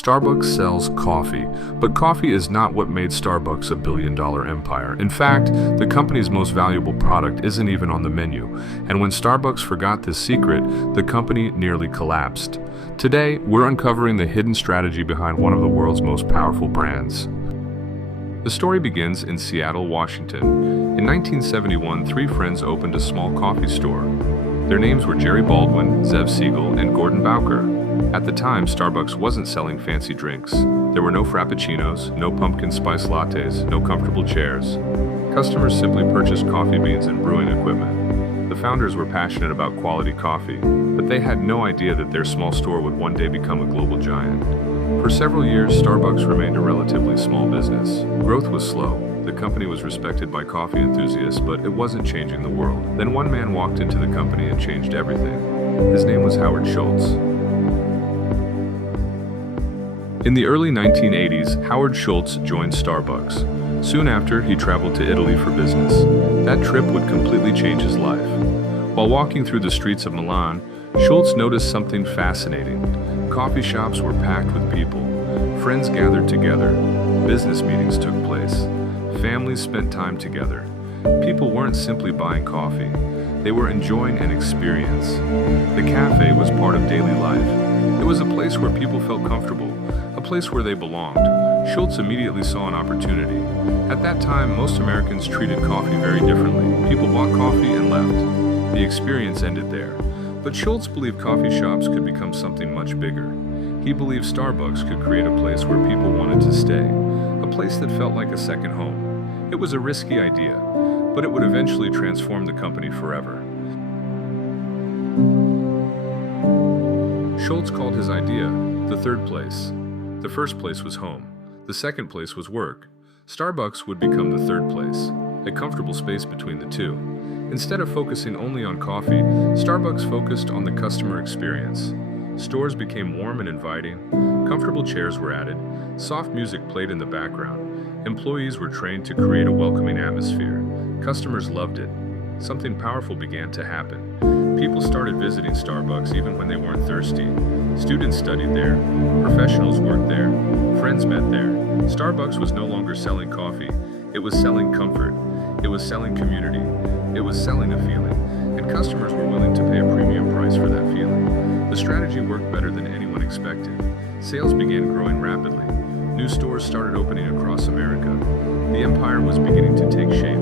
Starbucks sells coffee, but coffee is not what made Starbucks a billion-dollar empire. In fact, the company's most valuable product isn't even on the menu, and when Starbucks forgot this secret, the company nearly collapsed. Today, we're uncovering the hidden strategy behind one of the world's most powerful brands. The story begins in Seattle, Washington. In 1971, three friends opened a small coffee store. Their names were Jerry Baldwin, Zev Siegel, and Gordon Bowker. At the time, Starbucks wasn't selling fancy drinks. There were no frappuccinos, no pumpkin spice lattes, no comfortable chairs. Customers simply purchased coffee beans and brewing equipment. The founders were passionate about quality coffee, but they had no idea that their small store would one day become a global giant. For several years, Starbucks remained a relatively small business. Growth was slow. The company was respected by coffee enthusiasts, but it wasn't changing the world. Then one man walked into the company and changed everything. His name was Howard Schultz. In the early 1980s, Howard Schultz joined Starbucks. Soon after, he traveled to Italy for business. That trip would completely change his life. While walking through the streets of Milan, Schultz noticed something fascinating. Coffee shops were packed with people. Friends gathered together. Business meetings took place. Families spent time together. People weren't simply buying coffee. They were enjoying an experience. The cafe was part of daily life. It was a place where people felt comfortable, a place where they belonged. Schultz immediately saw an opportunity. At that time, most Americans treated coffee very differently. People bought coffee and left. The experience ended there. But Schultz believed coffee shops could become something much bigger. He believed Starbucks could create a place where people wanted to stay, a place that felt like a second home. It was a risky idea, but it would eventually transform the company forever. Schultz called his idea the third place. The first place was home. The second place was work. Starbucks would become the third place, a comfortable space between the two. Instead of focusing only on coffee, Starbucks focused on the customer experience. Stores became warm and inviting. Comfortable chairs were added. Soft music played in the background. Employees were trained to create a welcoming atmosphere. Customers loved it. Something powerful began to happen. People started visiting Starbucks even when they weren't thirsty. Students studied there. Professionals worked there. Friends met there. Starbucks was no longer selling coffee. It was selling comfort. It was selling community. It was selling a feeling. And customers were willing to pay a premium price for that feeling. The strategy worked better than anyone expected. Sales began growing rapidly. New stores started opening across America. The empire was beginning to take shape.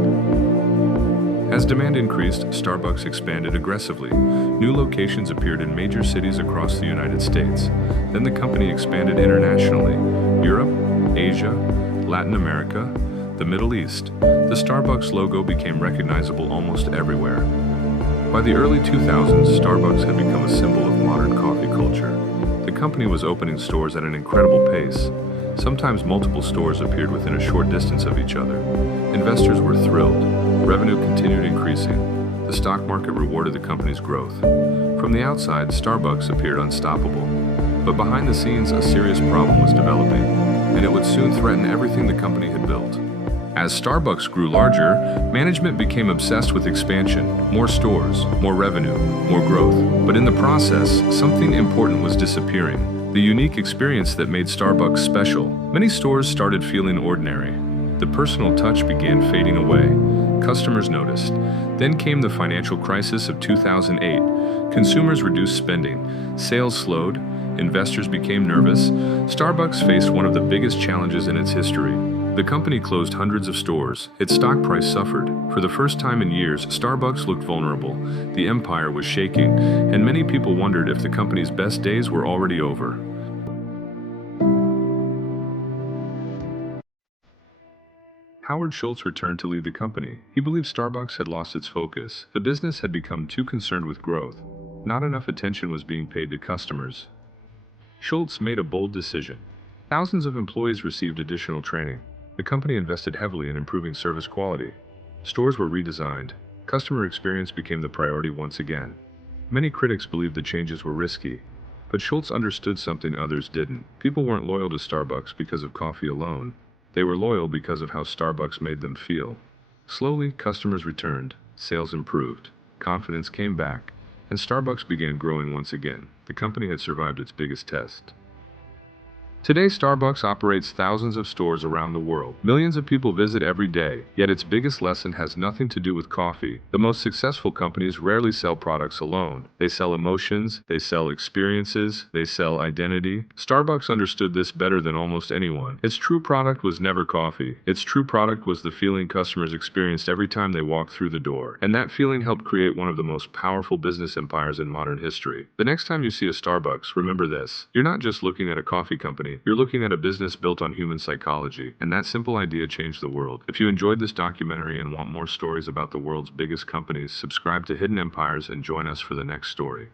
As demand increased, Starbucks expanded aggressively. New locations appeared in major cities across the United States. Then the company expanded internationally. Europe, Asia, Latin America, the Middle East. The Starbucks logo became recognizable almost everywhere. By the early 2000s, Starbucks had become a symbol of modern coffee culture. The company was opening stores at an incredible pace. Sometimes multiple stores appeared within a short distance of each other. Investors were thrilled. Revenue continued increasing. The stock market rewarded the company's growth. From the outside, Starbucks appeared unstoppable. But behind the scenes, a serious problem was developing, and it would soon threaten everything the company had built. As Starbucks grew larger, management became obsessed with expansion, more stores, more revenue, more growth. But in the process, something important was disappearing. The unique experience that made Starbucks special. Many stores started feeling ordinary. The personal touch began fading away. Customers noticed. Then came the financial crisis of 2008. Consumers reduced spending. Sales slowed. Investors became nervous. Starbucks faced one of the biggest challenges in its history. The company closed hundreds of stores. Its stock price suffered. For the first time in years, Starbucks looked vulnerable. The empire was shaking, and many people wondered if the company's best days were already over. Howard Schultz returned to lead the company. He believed Starbucks had lost its focus. The business had become too concerned with growth. Not enough attention was being paid to customers. Schultz made a bold decision. Thousands of employees received additional training. The company invested heavily in improving service quality. Stores were redesigned. Customer experience became the priority once again. Many critics believed the changes were risky, but Schultz understood something others didn't. People weren't loyal to Starbucks because of coffee alone. They were loyal because of how Starbucks made them feel. Slowly, customers returned, sales improved, confidence came back, and Starbucks began growing once again. The company had survived its biggest test. Today, Starbucks operates thousands of stores around the world. Millions of people visit every day, yet its biggest lesson has nothing to do with coffee. The most successful companies rarely sell products alone. They sell emotions, they sell experiences, they sell identity. Starbucks understood this better than almost anyone. Its true product was never coffee. Its true product was the feeling customers experienced every time they walked through the door. And that feeling helped create one of the most powerful business empires in modern history. The next time you see a Starbucks, remember this. You're not just looking at a coffee company. You're looking at a business built on human psychology, and that simple idea changed the world. If you enjoyed this documentary and want more stories about the world's biggest companies, subscribe to Hidden Empires and join us for the next story.